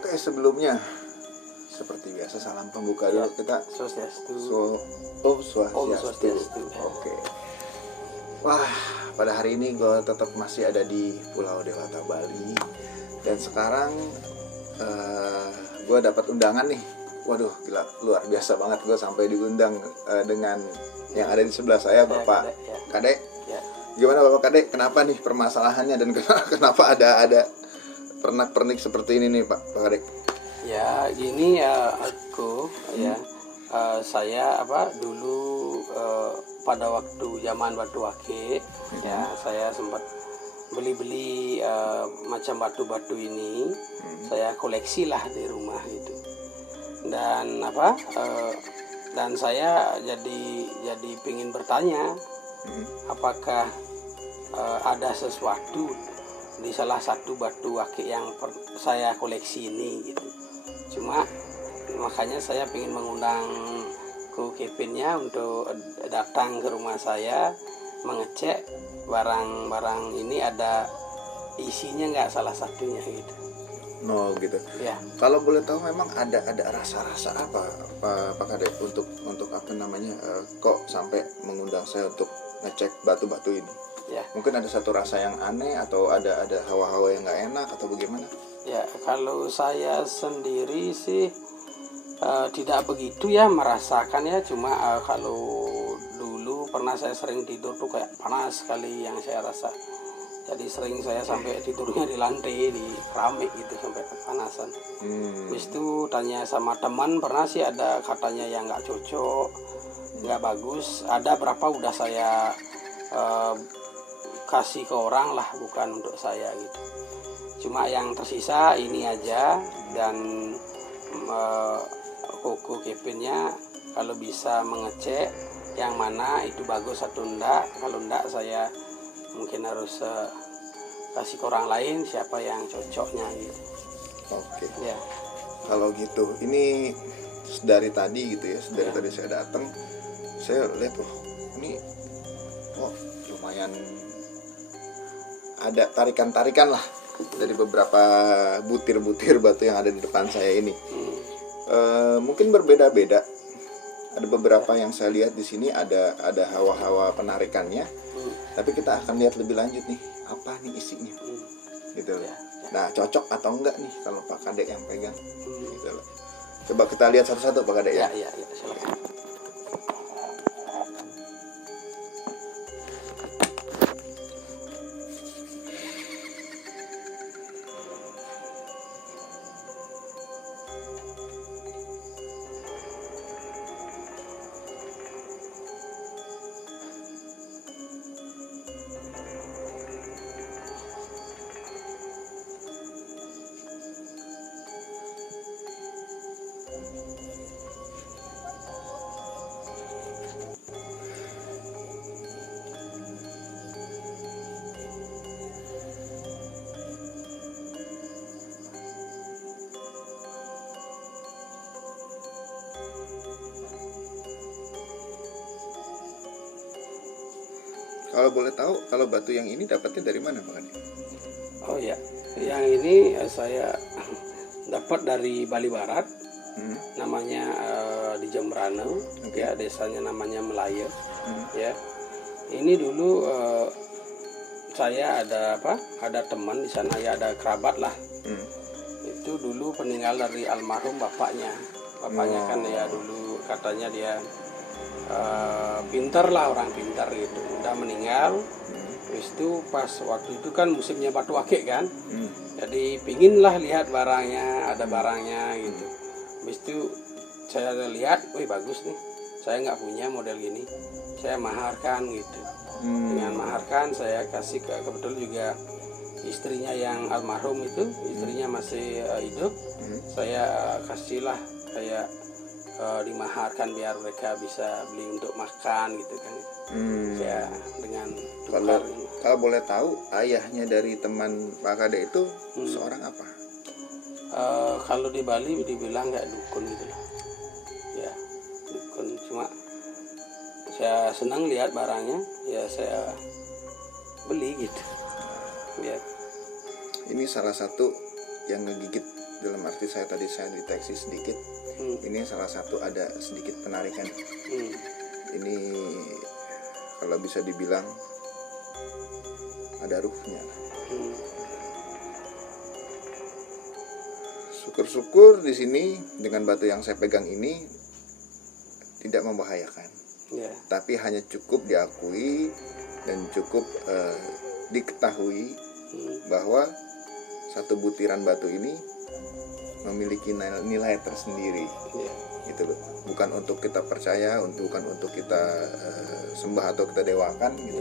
Oke, sebelumnya seperti biasa salam pembuka dulu kita. Swastiastu. Om Swastiastu. Oke. Wah, pada hari ini gue tetap masih ada di Pulau Dewata Bali. Dan sekarang gue dapat undangan nih. Waduh, gila, luar biasa banget gue sampai diundang dengan yang ada di sebelah saya, Bapak Kadek. Gimana Bapak Kadek? Kenapa nih permasalahannya dan kenapa ada pernak-pernik seperti ini nih Pak Kadek? Ya, gini ya aku saya dulu pada waktu zaman Batu Ake ya saya sempat beli macam batu-batu ini. Saya koleksi lah di rumah gitu. Dan dan saya jadi pingin bertanya apakah ada sesuatu di salah satu batu akik yang saya koleksi ini gitu. Cuma makanya saya ingin mengundang Ko Kepinnya untuk datang ke rumah saya mengecek barang-barang ini ada isinya nggak salah satunya gitu. No gitu. Ya. Kalau boleh tahu memang ada rasa-rasa apa Pak Kadek untuk apa namanya kok sampai mengundang saya untuk ngecek batu-batu ini? Ya. Mungkin ada satu rasa yang aneh atau ada hawa-hawa yang nggak enak atau bagaimana? Ya, kalau saya sendiri sih tidak begitu ya merasakan ya, cuma kalau dulu pernah saya sering tidur tuh kayak panas sekali yang saya rasa. Jadi sering saya sampai tidurnya di lantai, di keramik gitu sampai kepanasan. Habis itu tanya sama teman, pernah sih ada katanya yang nggak cocok, nggak bagus. Ada berapa udah saya kasih ke orang lah, bukan untuk saya gitu. Cuma yang tersisa ini aja. Dan Koko Kepinnya kalau bisa mengecek yang mana itu bagus atau enggak. Kalau enggak saya mungkin harus kasih ke orang lain siapa yang cocoknya gitu. Oke. Ya. Kalau gitu, ini dari tadi gitu ya, dari tadi saya datang, saya lihat ini lumayan ada tarikan-tarikan lah dari beberapa butir-butir batu yang ada di depan saya ini. Mungkin berbeda-beda. Ada beberapa yang saya lihat di sini ada hawa-hawa penarikannya. Tapi kita akan lihat lebih lanjut nih, apa nih isinya. Gitu loh. Nah, cocok atau enggak nih kalau Pak Kadek yang pegang. Gitu loh. Coba kita lihat satu-satu Pak Kadek ya. Ya, silakan. Kalau boleh tahu, kalau batu yang ini dapatnya dari mana Pak Kadek? Oh ya, yang ini saya dapat dari Bali Barat. Namanya di Jembrana, ya desanya namanya Melayu. Ya, ini dulu saya ada teman di sana ya, ada kerabat lah. Itu dulu peninggal dari almarhum bapaknya kan ya, dulu katanya dia pintar lah, orang pintar gitu, udah meninggal. Terus itu pas waktu itu kan musimnya Batu Akik kan, jadi pingin lah lihat barangnya, ada barangnya gitu. Habis itu saya lihat, wih bagus nih, saya nggak punya model gini, saya maharkan gitu. Dengan maharkan saya kasih kebetulan juga istrinya yang almarhum itu, istrinya masih hidup, saya kasihlah kayak dimaharkan biar mereka bisa beli untuk makan gitu kan. Ya dengan tukar. Kalau boleh tahu, ayahnya dari teman Pak Kadek itu seorang apa? Kalau di Bali dibilang nggak dukun gitu loh. Ya dukun, cuma saya senang lihat barangnya, ya saya beli gitu. Ya. Ini salah satu yang ngegigit, dalam arti saya tadi saya deteksi sedikit. Ini salah satu ada sedikit penarikan. Ini kalau bisa dibilang ada ruhnya. Syukur-syukur di sini dengan batu yang saya pegang ini tidak membahayakan, tapi hanya cukup diakui dan cukup diketahui bahwa satu butiran batu ini memiliki nilai tersendiri, gitu loh. Bukan untuk kita percaya, bukan untuk kita sembah atau kita dewakan, gitu.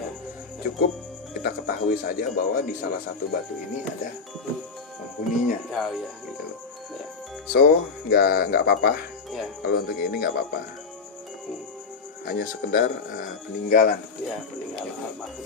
Cukup kita ketahui saja bahwa di salah satu batu ini ada penghuninya, gitu loh. So nggak apa-apa, kalau untuk ini nggak apa-apa, hanya sekedar peninggalan. Peninggalan almarhum.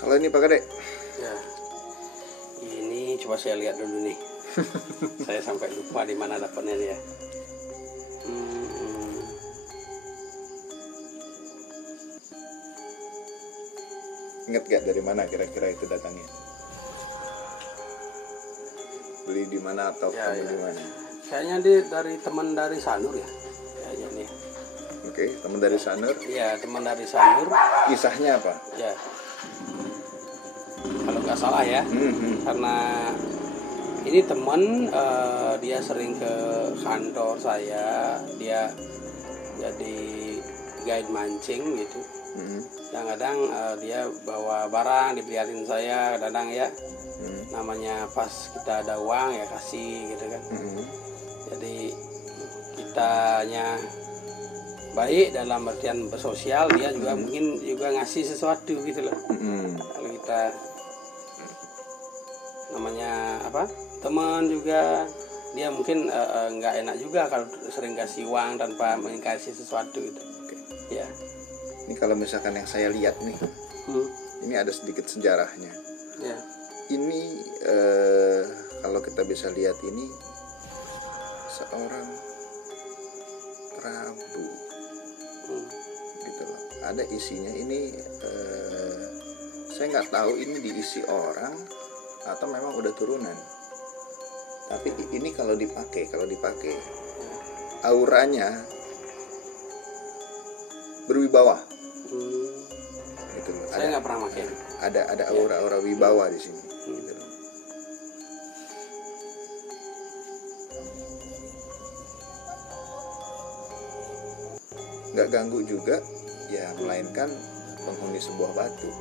Kalau ini Pak Kadek, ini coba saya lihat dulu nih. Saya sampai lupa di mana dapatnya dia. Ingat gak dari mana kira-kira itu datangnya? Beli di mana atau ketemu di mana? Kayaknya dari teman dari Sanur ya. Kayaknya nih. Oke, teman dari Sanur. Iya, teman dari Sanur. Kisahnya apa? Ya. Kalau nggak salah ya, karena ini teman dia sering ke kantor saya, dia jadi guide mancing gitu. Kadang-kadang dia bawa barang dipeliharin saya, kadang ya namanya pas kita ada uang ya kasih gitu kan. Jadi kitanya baik dalam artian bersosial, dia juga mungkin juga ngasih sesuatu gitu loh. Kalau kita namanya apa, teman juga, dia mungkin nggak enak juga kalau sering kasih uang tanpa mengasih sesuatu gitu. Ya. Ini kalau misalkan yang saya lihat nih, ini ada sedikit sejarahnya. Ini kalau kita bisa lihat ini seorang Prabu, gitu loh. Ada isinya ini. Saya nggak tahu ini diisi orang atau memang udah turunan. Tapi ini kalau dipakai, auranya berwibawa. Gitu loh. Saya nggak pernah pakai. Ada aura-aura wibawa di sini. Gitu loh. Nggak ganggu juga, ya melainkan penghuni sebuah batu.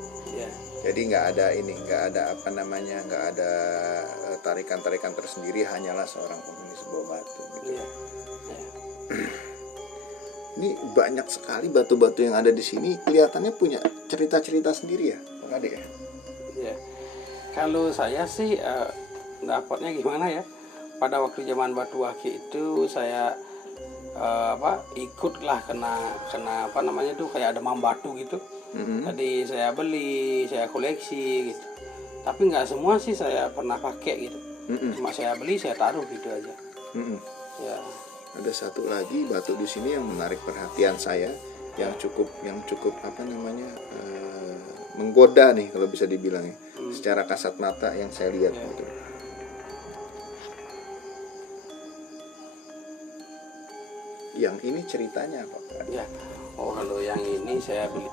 Jadi nggak ada tarikan-tarikan tersendiri, hanyalah seorang penghuni sebuah batu. Gitu. Ini banyak sekali batu-batu yang ada di sini, kelihatannya punya cerita-cerita sendiri ya, Bang Ade ya? Iya. Kalau saya sih dapatnya gimana ya? Pada waktu zaman batu akik itu saya ikutlah kena apa namanya tuh, kayak demam batu gitu. Tadi saya beli, saya koleksi gitu. Tapi nggak semua sih saya pernah pakai gitu. Cuma saya beli, saya taruh gitu aja. Ya. Ada satu lagi batu di sini yang menarik perhatian saya, yang cukup apa namanya menggoda nih kalau bisa dibilang ya, secara kasat mata yang saya lihat gitu. Yang ini ceritanya apa Pak? Ya. Oh, kalau yang ini saya beli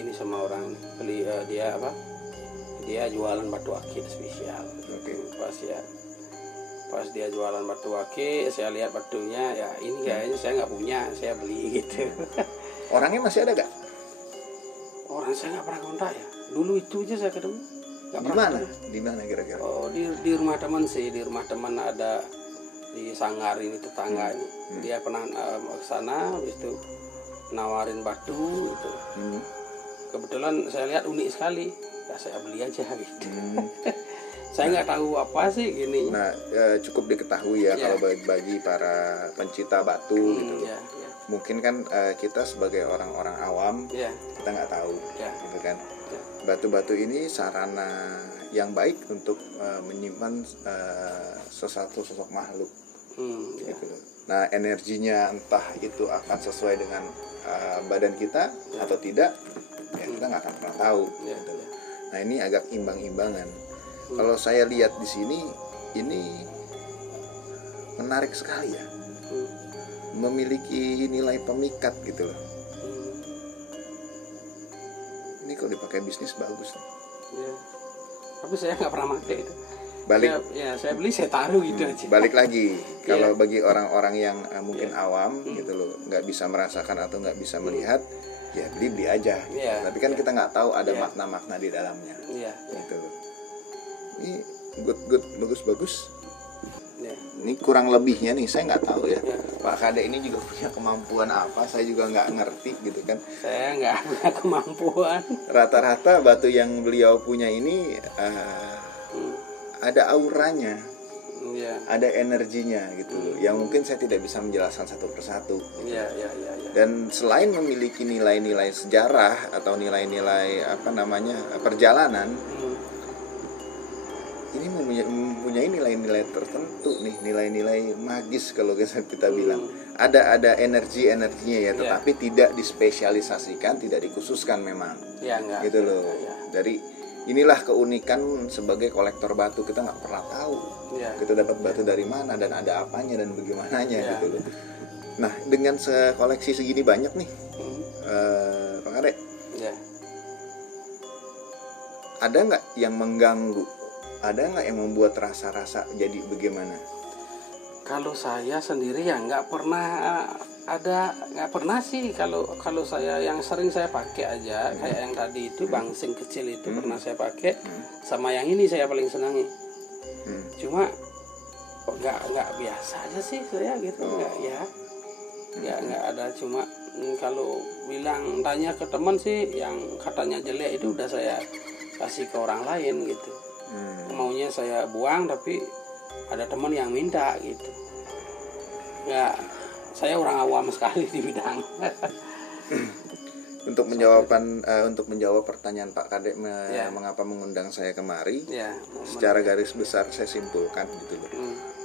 ini sama orang, dia jualan batu akik spesial. Oke. Pas ya Pas dia jualan batu ake, saya lihat batunya, ya ini kayaknya saya nggak punya, saya beli gitu. Orangnya masih ada gak? Orang saya nggak pernah kontak ya. Dulu itu aja saya ketemu. Nggak Di pernah mana? ketemu. Di mana kira-kira? Oh, di rumah teman sih, di rumah teman ada di Sanggar ini tetangga ini. Dia pernah ke sana, habis itu nawarin batu itu. Kebetulan saya lihat unik sekali, ya saya beli aja gitu. Saya nggak tahu apa sih gini. Nah, cukup diketahui ya kalau bagi para pencinta batu gitu. Mungkin kan kita sebagai orang-orang awam kita nggak tahu, gitu kan. Batu-batu ini sarana yang baik untuk menyimpan sesuatu sosok makhluk, gitu. Nah, energinya entah itu akan sesuai dengan badan kita atau tidak, ya kita nggak akan pernah tahu. Gitu. Nah, ini agak imbang-imbangan. Kalau saya lihat di sini, ini menarik sekali ya, memiliki nilai pemikat gitu loh. Ini kalau dipakai bisnis bagus nih. Ya. Tapi saya nggak pernah pakai itu. Balik, saya beli, saya taruh gitu aja. balik lagi, kalau bagi orang-orang yang mungkin awam gitu loh, nggak bisa merasakan atau nggak bisa melihat, ya beli aja. Tapi kan kita nggak tahu ada makna-makna di dalamnya. Gitu loh. Ini good, bagus. Ini kurang lebihnya nih, saya nggak tahu ya. Pak Kade ini juga punya kemampuan apa, saya juga nggak ngerti gitu kan. Saya nggak punya kemampuan. Rata-rata batu yang beliau punya ini ada auranya, ada energinya gitu loh. Yang mungkin saya tidak bisa menjelaskan satu persatu. Gitu. Dan selain memiliki nilai-nilai sejarah atau nilai-nilai perjalanan, ini mempunyai nilai-nilai tertentu nih, nilai-nilai magis kalau kita bilang. Ada energinya ya, tetapi tidak dispesialisasikan, tidak dikhususkan memang. Gitu loh. Dari inilah keunikan sebagai kolektor batu, kita nggak pernah tahu kita dapat batu dari mana dan ada apanya dan bagaimananya gitu loh. Nah, dengan koleksi segini banyak nih, Pak Kade, ada nggak yang mengganggu? Ada nggak yang membuat rasa-rasa jadi bagaimana? Kalau saya sendiri ya nggak pernah sih. Kalau saya yang sering saya pakai aja kayak yang tadi itu bangsing kecil itu pernah saya pakai, sama yang ini saya paling senangi. Cuma nggak biasa aja sih saya gitu, nggak ada. Cuma kalau tanya ke teman sih yang katanya jelek itu udah saya kasih ke orang lain gitu. Maunya saya buang, tapi ada teman yang minta gitu. Ya, saya orang awam sekali di bidang. Untuk menjawab pertanyaan Pak Kade mengapa mengundang saya kemari, secara garis besar saya simpulkan gitu loh.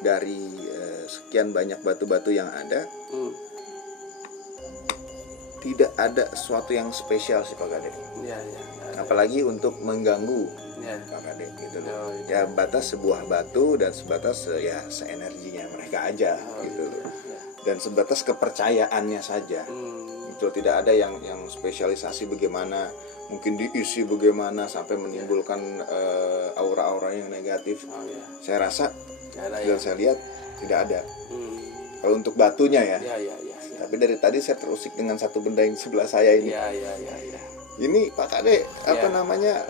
Dari sekian banyak batu-batu yang ada, tidak ada sesuatu yang spesial sih Pak Kade. Apalagi untuk mengganggu Pak Kade gitu loh. Ya batas sebuah batu dan sebatas seenerginya mereka aja gitu loh. Dan sebatas kepercayaannya saja. Itu tidak ada yang spesialisasi bagaimana, mungkin diisi bagaimana sampai menimbulkan aura-aura yang negatif. Saya rasa yang saya lihat tidak ada. Kalau untuk batunya ya. Tapi dari tadi saya terusik dengan satu benda yang sebelah saya ini. Ini Pak Kade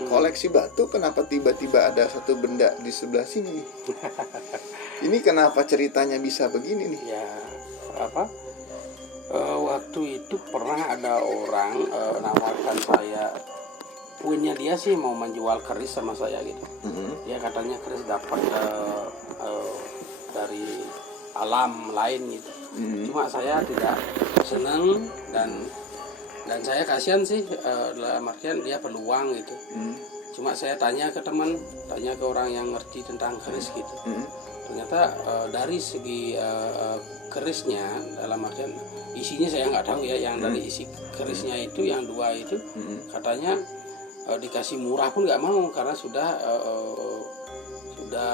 koleksi batu, kenapa tiba-tiba ada satu benda di sebelah sini? Ini kenapa ceritanya bisa begini nih? Waktu itu pernah ada orang nawarkan saya, punya dia sih mau menjual keris sama saya gitu. Dia katanya keris dapat dari alam lain gitu. Cuma saya tidak senang dan saya kasihan sih, dalam artian dia peluang gitu. Cuma saya tanya ke teman, tanya ke orang yang ngerti tentang keris gitu. Ternyata dari segi kerisnya, dalam artian isinya saya nggak tahu ya, yang dari isi kerisnya itu yang dua itu katanya dikasih murah pun nggak mau karena sudah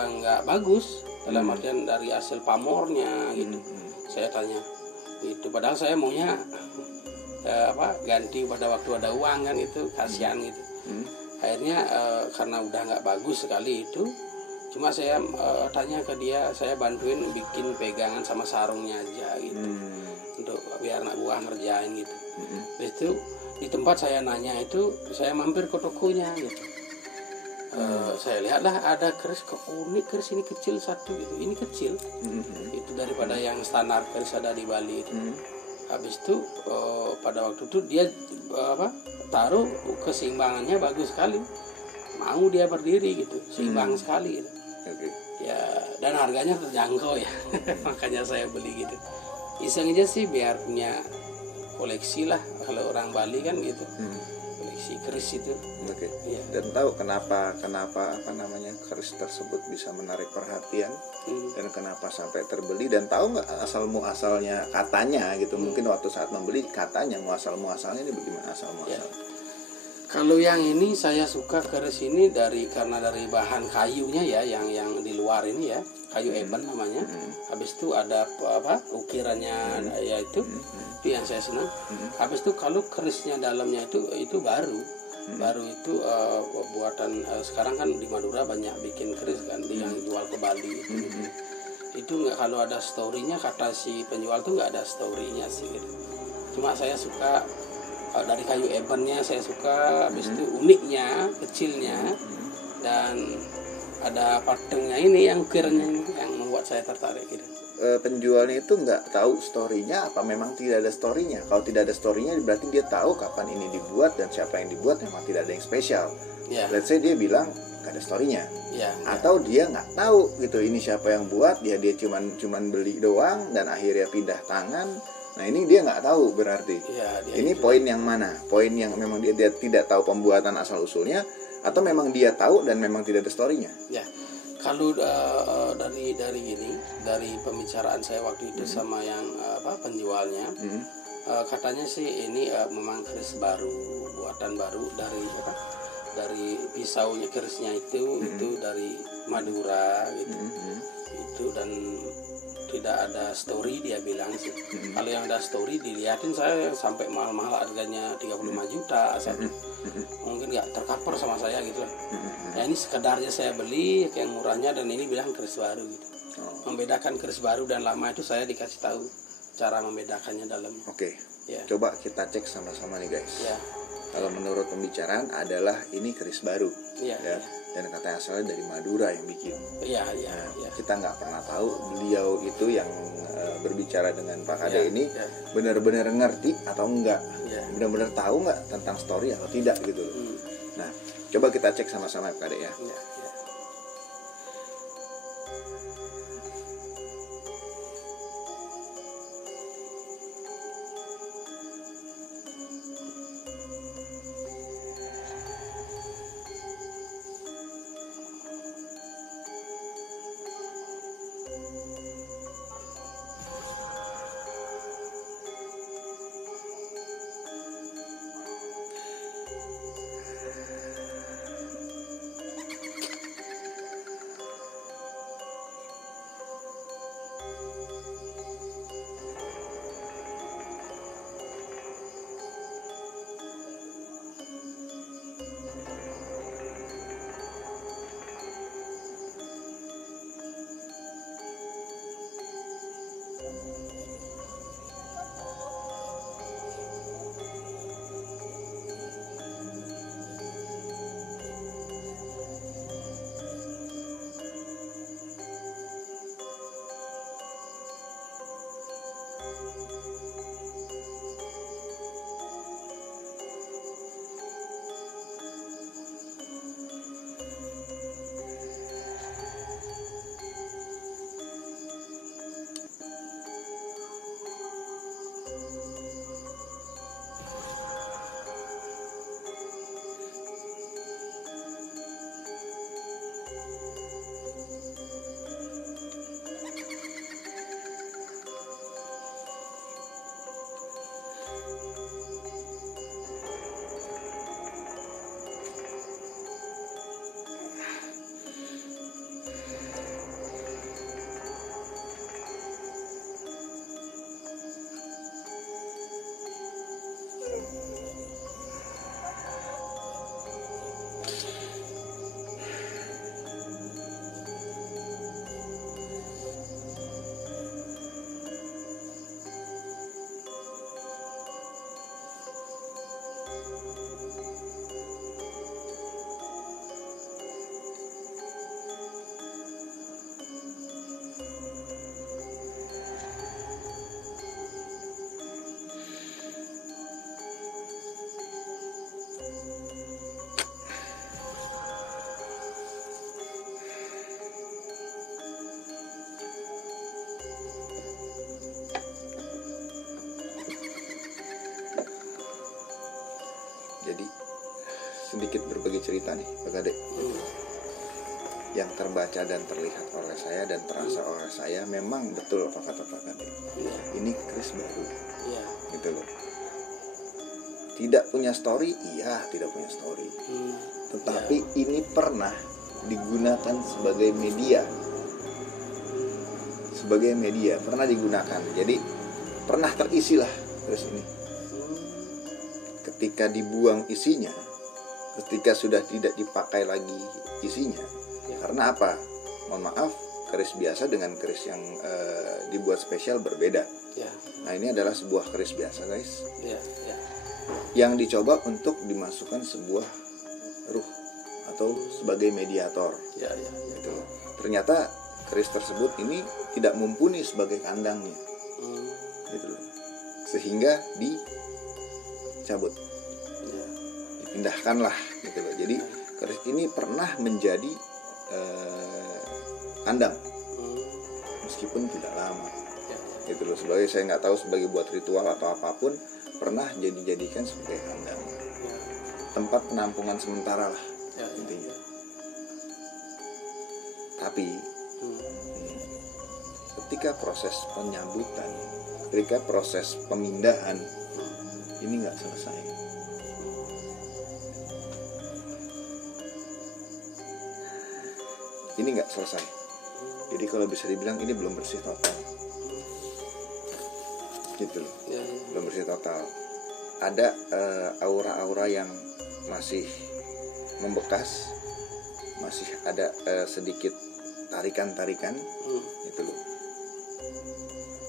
nggak bagus, dalam artian dari hasil pamornya gitu. Saya tanya itu, padahal saya maunya ganti pada waktu ada uang kan, itu kasihan gitu. Akhirnya karena udah nggak bagus sekali itu, Cuma saya tanya ke dia, saya bantuin bikin pegangan sama sarungnya aja gitu, untuk biar anak buah ngerjain gitu. Itu di tempat saya nanya itu, saya mampir ke tokonya gitu. Saya lihatlah ada keris, kok unik, keris ini kecil satu gitu, ini kecil itu daripada yang standar keris ada di Bali itu. Habis itu pada waktu itu dia taruh, keseimbangannya bagus sekali, mau dia berdiri gitu, seimbang sekali gitu. Ya, dan harganya terjangkau ya. Makanya saya beli gitu, iseng aja sih biar punya koleksi lah, kalau orang Bali kan gitu, koleksi keris itu. Ya. Dan tahu kenapa apa namanya keris tersebut bisa menarik perhatian dan kenapa sampai terbeli, dan tahu nggak asal muasalnya katanya gitu, mungkin waktu saat membeli katanya muasalnya ini bagaimana asal muasalnya? Ya. Kalau yang ini saya suka keris ini karena dari bahan kayunya ya, yang di luar ini ya, kayu eben namanya. Habis itu ada ukirannya, ya itu yang saya senang. Habis itu kalau kerisnya dalamnya itu baru itu buatan sekarang kan di Madura banyak bikin keris kan, yang jual ke Bali itu. Itu nggak, kalau ada storynya, kata si penjual tuh nggak ada storynya sih gitu. Cuma saya suka dari kayu ebennya, saya suka. Habis itu uniknya, kecilnya, dan ada patengnya ini, yang ukirnya ini yang membuat saya tertarik gitu. Penjualnya itu nggak tahu storynya apa memang tidak ada storynya? Kalau tidak ada storynya berarti dia tahu kapan ini dibuat dan siapa yang dibuat, memang tidak ada yang spesial. Let's say dia bilang nggak ada storynya, atau dia nggak tahu gitu ini siapa yang buat, dia cuman beli doang dan akhirnya pindah tangan. Nah ini dia nggak tahu berarti. Ini poin yang mana? Poin yang memang dia tidak tahu pembuatan asal usulnya, atau memang dia tahu dan memang tidak ada storynya? Ya, kalau dari pembicaraan saya waktu itu sama yang penjualnya, katanya sih ini memang keris baru, buatan baru dari pisaunya, kerisnya itu dari Madura gitu. Itu dan tidak ada story dia bilang sih. Kalau yang ada story dilihatin saya sampai mahal-mahal, harganya 35 juta satu. Mungkin nggak tercover sama saya gitu. Ya ini sekedarnya saya beli yang murahnya, dan ini bilang keris baru gitu. Membedakan keris baru dan lama itu saya dikasih tahu cara membedakannya dalam. Ya. Coba kita cek sama-sama nih guys. Kalau menurut pembicaraan adalah ini keris baru. Ya. Dan katanya asalnya dari Madura yang bikin. Kita nggak pernah tahu beliau itu yang berbicara dengan Pak Kade ini benar-benar ngerti atau enggak, benar-benar tahu nggak tentang story atau tidak gitu. Nah, coba kita cek sama-sama Pak Kade ya. sedikit berbagi cerita nih Pak Kade. Yang terbaca dan terlihat oleh saya dan terasa oleh saya, memang betul apa kata Pak Kade. Ini keris baru, gitu loh. Tidak punya story, iya tidak punya story. Tetapi ini pernah digunakan sebagai media. Sebagai media, pernah digunakan. Jadi pernah terisi lah keris ini. Ketika dibuang isinya, ketika sudah tidak dipakai lagi isinya. Karena apa? Mohon maaf, keris biasa dengan keris yang dibuat spesial berbeda. Nah, ini adalah sebuah keris biasa, guys. Yang dicoba untuk dimasukkan sebuah ruh atau sebagai mediator. Gitu. Ternyata keris tersebut ini tidak mumpuni sebagai kandangnya. Gitu. Sehingga dicabut. Dipindahkanlah gitu loh. Jadi keris ini pernah menjadi kandang. Meskipun tidak lama. Gitu loh. Sebagai saya nggak tahu sebagai buat ritual atau apapun, pernah dijadikan sebagai kandang, tempat penampungan sementara lah intinya. Tapi ketika proses penyambutan, ketika proses pemindahan, ini nggak selesai. Ini nggak selesai. Jadi kalau bisa dibilang ini belum bersih total. Gitu loh. Belum bersih total. Ada aura-aura yang masih membekas, masih ada sedikit tarikan-tarikan, gitu loh.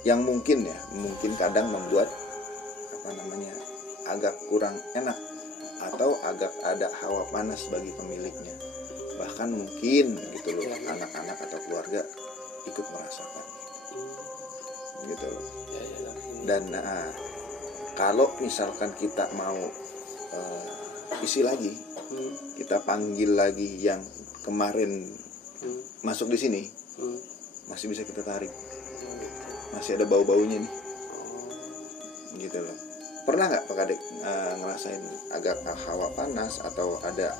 Yang mungkin kadang membuat agak kurang enak atau agak ada hawa panas bagi pemiliknya. Bahkan mungkin gitu loh, anak-anak atau keluarga ikut merasakan. Gitu loh. Dan kalau misalkan kita mau isi lagi, kita panggil lagi yang kemarin masuk di sini, masih bisa kita tarik, masih ada bau-baunya nih, gitu loh. Pernah nggak Pak Kadek ngerasain agak hawa panas atau ada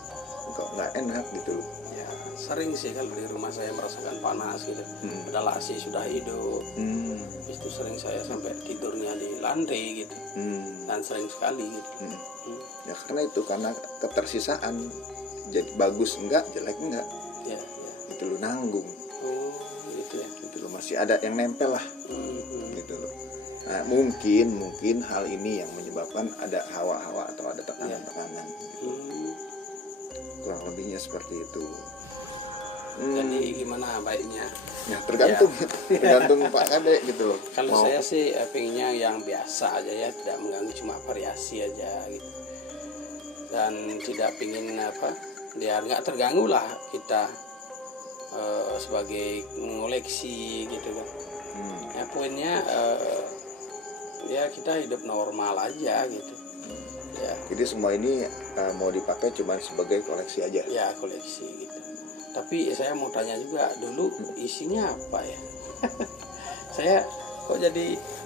nggak enak gitu loh? Ya sering sih kalau di rumah saya merasakan panas gitu. Padahal AC sudah hidup. Itu sering saya sampai tidurnya di lantai gitu. Dan sering sekali gitu. Ya karena ketersisaan, jadi bagus enggak, jelek enggak. Ya. Itu lo nanggung. Gitu ya. Gitu lo masih ada yang nempel lah. Gitu loh. Nah, mungkin hal ini yang menyebabkan ada hawa-hawa atau ada tekanan-tekanan. Gitu. Kurang lebihnya seperti itu. Jadi gimana baiknya? Ya tergantung Pak Kade gitu loh. Kalau saya sih pengennya yang biasa aja ya, tidak mengganggu, cuma variasi aja gitu. Dan tidak pingin biar nggak terganggu lah kita sebagai mengoleksi gitu kan. Ya poinnya ya kita hidup normal aja gitu. Ya. Jadi semua ini mau dipakai cuma sebagai koleksi aja. Ya koleksi gitu. Tapi saya mau tanya juga dulu isinya apa ya?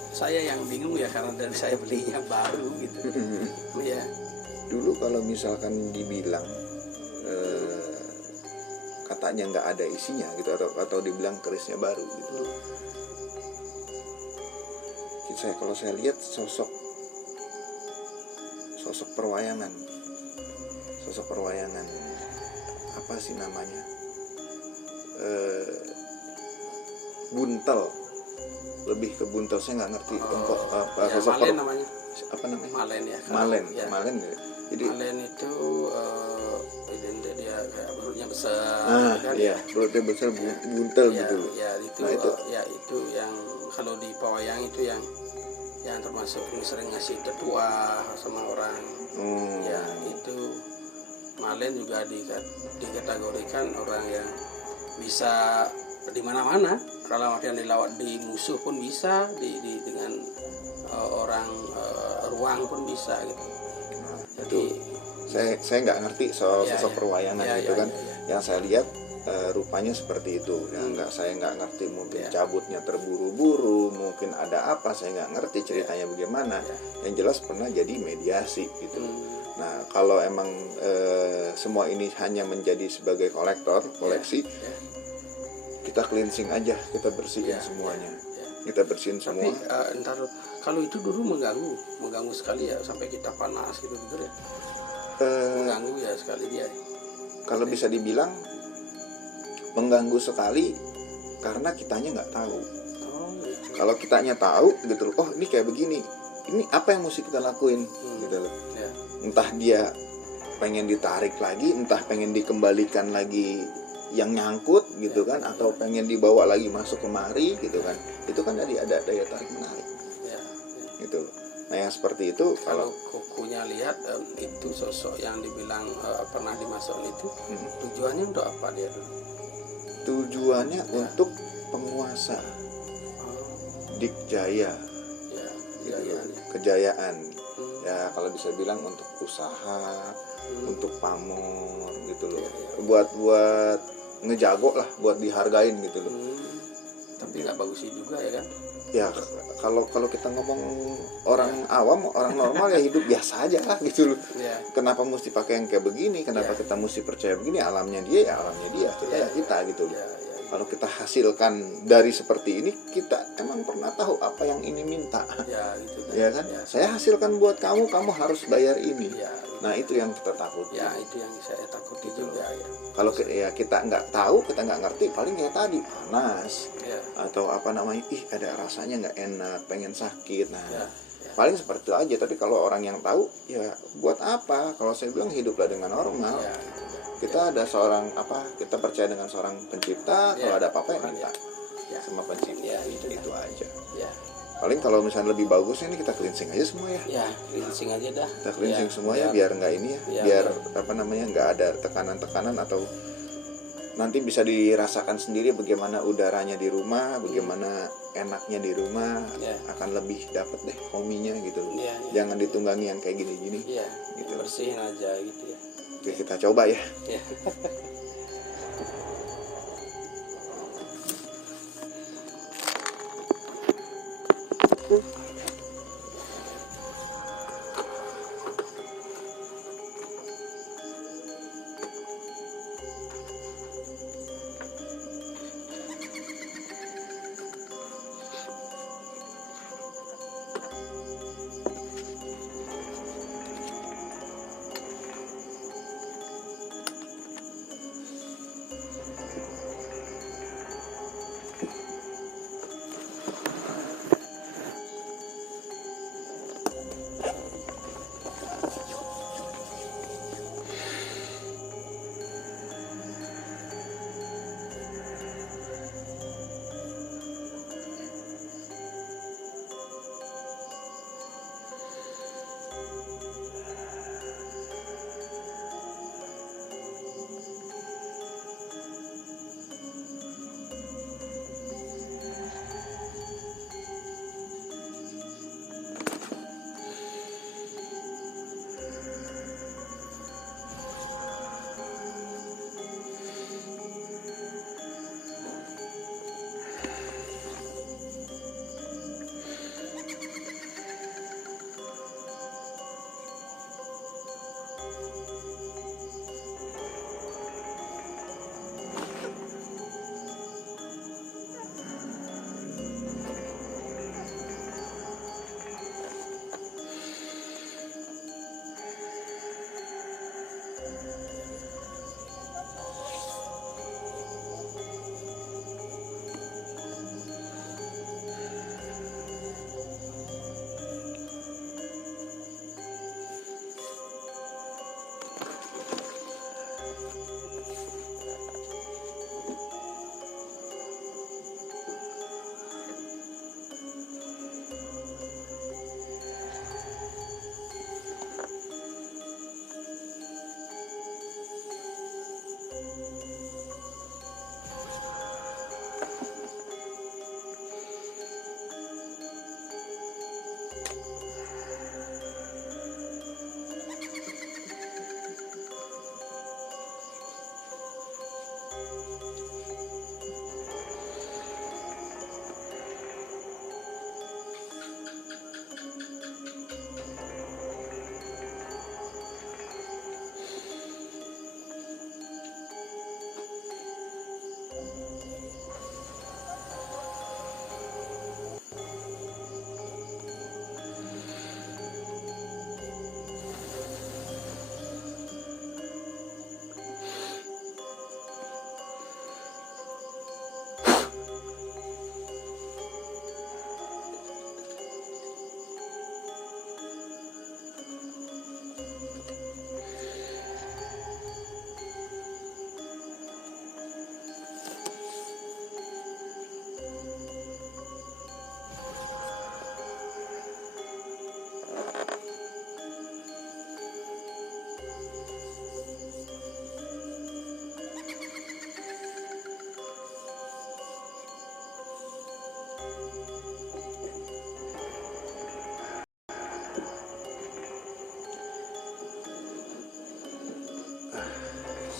Saya yang bingung ya karena dari saya belinya baru gitu. Ya. Dulu kalau misalkan dibilang katanya nggak ada isinya gitu atau dibilang kerisnya baru gitu. Kalau saya lihat sosok perwayangan apa sih namanya, buntel, lebih ke buntel, saya nggak ngerti sosok Malen namanya. Apa namanya? Malen ya. Malen Ya. Malen ya. Jadi Malen itu identik dia kayak perutnya besar kan? Iya, perutnya besar, buntel Ya, gitu. ya itu, Nah, itu itu yang kalau di Pawayang itu yang termasuk yang sering ngasih tetua sama orang. Ya itu Malen juga dikategorikan orang yang bisa di mana-mana. Kalau artian dilawat di musuh pun bisa, dengan orang ruang pun bisa gitu. Jadi saya nggak ngerti soal sosok perwayangan gitu kan. Yang saya lihat rupanya seperti itu ya. Saya nggak ngerti, mungkin cabutnya terburu-buru, mungkin ada apa, saya nggak ngerti ceritanya bagaimana. Yang jelas pernah jadi mediasi gitu. Nah kalau emang semua ini hanya menjadi sebagai koleksi, kita cleansing aja, kita bersihin semuanya, kita bersihin semua. Tapi entar kalau itu dulu mengganggu sekali ya, sampai kita panas gitu ya. Mengganggu ya sekali dia. Kalau bisa dibilang mengganggu sekali karena kitanya nggak tahu. Kalau kitanya tahu gitu loh, oh ini kayak begini, ini apa yang mesti kita lakuin gitu loh. Entah dia pengen ditarik lagi, entah pengen dikembalikan lagi yang nyangkut gitu kan, atau pengen dibawa lagi masuk kemari gitu kan, itu kan ada daya tarik menarik gitu loh. Nah yang seperti itu kalau kukunya lihat itu sosok yang dibilang pernah dimasukkan itu tujuannya untuk apa dia dulu? Tujuannya untuk penguasa, dikjaya, kejayaan. Ya kalau bisa bilang untuk usaha, untuk pamor gitu loh. Buat ngejago lah, buat dihargain gitu loh. Tapi nggak bagus juga ya kan? Ya kalau kita ngomong orang awam, orang normal ya hidup biasa aja lah gitu loh. Kenapa mesti pakai yang kayak begini? Kenapa kita mesti percaya begini? Alamnya dia ya alamnya dia, kita ya kita gitu loh. Kalau kita hasilkan dari seperti ini, kita emang pernah tahu apa yang ini minta. Ya kan? Saya hasilkan buat kamu, kamu harus bayar ini. Nah itu yang kita takut. Ya itu yang saya takuti juga ya. Kalau kita nggak tahu, kita nggak ngerti, paling kayak tadi panas atau apa namanya, ada rasanya nggak enak, pengen sakit. Nah paling seperti itu aja. Tapi kalau orang yang tahu, ya buat apa? Kalau saya bilang hiduplah dengan normal. Kita ada seorang kita percaya dengan seorang pencipta. Kalau ada apa-apa ya minta sama pencipta. Itu aja. Paling kalau misalnya lebih bagusnya ini kita cleansing aja semua ya. Ya, cleansing aja dah. Kita cleansing semuanya biar nggak ini ya, biar nggak ada tekanan-tekanan, atau nanti bisa dirasakan sendiri bagaimana udaranya di rumah, bagaimana enaknya di rumah, akan lebih dapat deh hominya gitu. Jangan ditunggangi yang kayak gini-gini. Gitu. Bersihin aja gitu ya. Oke, kita coba ya.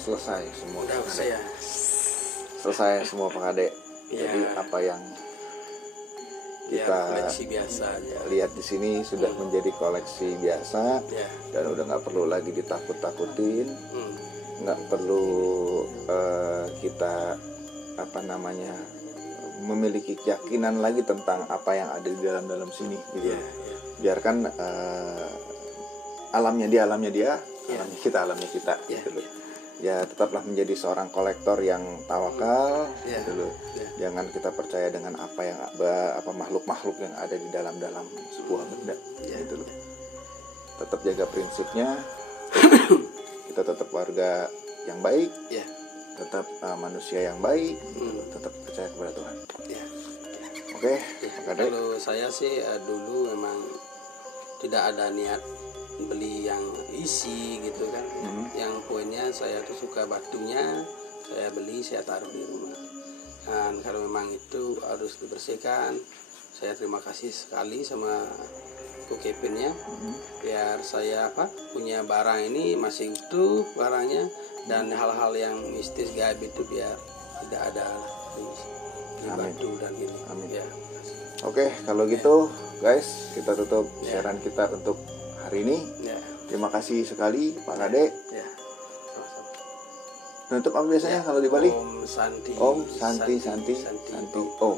selesai semua. Udah Pak Kade. saya. Selesai semua Pak Kade. Ya. Jadi apa yang Ya, kita koleksi biasa aja. lihat di sini sudah menjadi koleksi biasa Ya. dan udah nggak perlu lagi ditakut-takutin, Hmm. nggak perlu kita apa namanya memiliki keyakinan lagi tentang apa yang ada di dalam sini gitu. Ya. Biarkan alamnya dia, Ya. alamnya kita Ya. gitu loh. Ya tetaplah menjadi seorang kolektor yang tawakal Ya. gitu loh. Ya. Jangan kita percaya dengan apa makhluk-makhluk yang ada di dalam sebuah benda Ya. gitu loh. Tetap jaga prinsipnya. Kita tetap warga yang baik, Ya. tetap manusia yang baik, Hmm. tetap percaya kepada Tuhan. Ya. Oke, Ya, Pak Kade. kalau saya sih dulu memang tidak ada niat beli yang isi gitu kan. Yang poinnya saya tuh suka batunya, saya beli, saya taruh di rumah. Dan kalau memang itu harus dibersihkan, saya terima kasih sekali sama Ko Kepinnya. Biar saya punya barang ini masih utuh barangnya, dan hal-hal yang mistis gaib itu biar tidak ada di Amin. batu dan gitu. Amin. Ya. Oke, kalau gitu guys, kita tutup Ya. siaran kita untuk hari ini. Ya. Terima kasih sekali Pak Kade. Ya. Sama-sama. Nutup apa biasanya kalau di Bali? Om Santi. Om Santi Om.